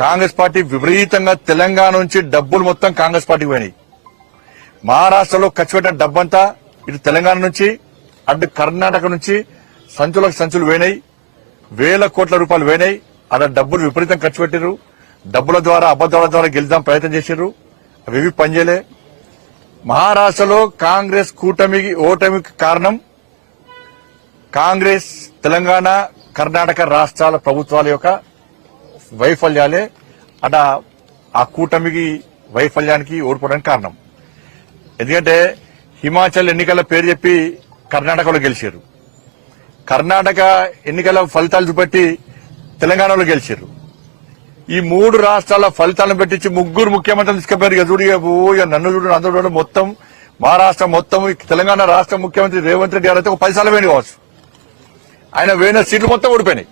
Congress party విపరీతంగా తెలంగాణ నుంచి డబ్బులు మొత్తం కాంగ్రెస్ పార్టీకి పోయినాయి. మహారాష్ట్రలో ఖర్చు పెట్టిన డబ్బంతా ఇటు తెలంగాణ నుంచి అటు కర్ణాటక నుంచి సంచులకు సంచులు పోయినాయి. వేల కోట్ల రూపాయలు పోయినాయి. అలా డబ్బులు విపరీతం ఖర్చు పెట్టారు డబ్బుల ద్వారా అబద్దాల ద్వారా గెలుద్దాం ప్రయత్నం చేశారు అవి ఇవి పనిచేయలే మహారాష్ట్రలో కాంగ్రెస్ కూటమికి ఓటమికి కారణం కాంగ్రెస్ తెలంగాణ కర్ణాటక రాష్ట్రాల ప్రభుత్వాల యొక్క వైఫల్యాలే అట ఆ కూటమికి వైఫల్యానికి ఓడిపోవడానికి కారణం. ఎందుకంటే హిమాచల్ ఎన్నికల పేరు చెప్పి కర్ణాటకలో గెలిచారు. కర్ణాటక ఎన్నికల ఫలితాలు చూపెట్టి తెలంగాణలో గెలిచారు. ఈ మూడు రాష్ట్రాల ఫలితాలను పెట్టించి ముగ్గురు ముఖ్యమంత్రులు తీసుకుపోయారు ఇక చూడు నన్ను చూడు చూడు మొత్తం మహారాష్ట్ర మొత్తం తెలంగాణ రాష్ట్ర ముఖ్యమంత్రి రేవంత్ రెడ్డి గారు అయితే ఒక పది సార్లు వేణి కావచ్చు. ఆయన వేయిన సీట్లు మొత్తం ఓడిపోయినాయి.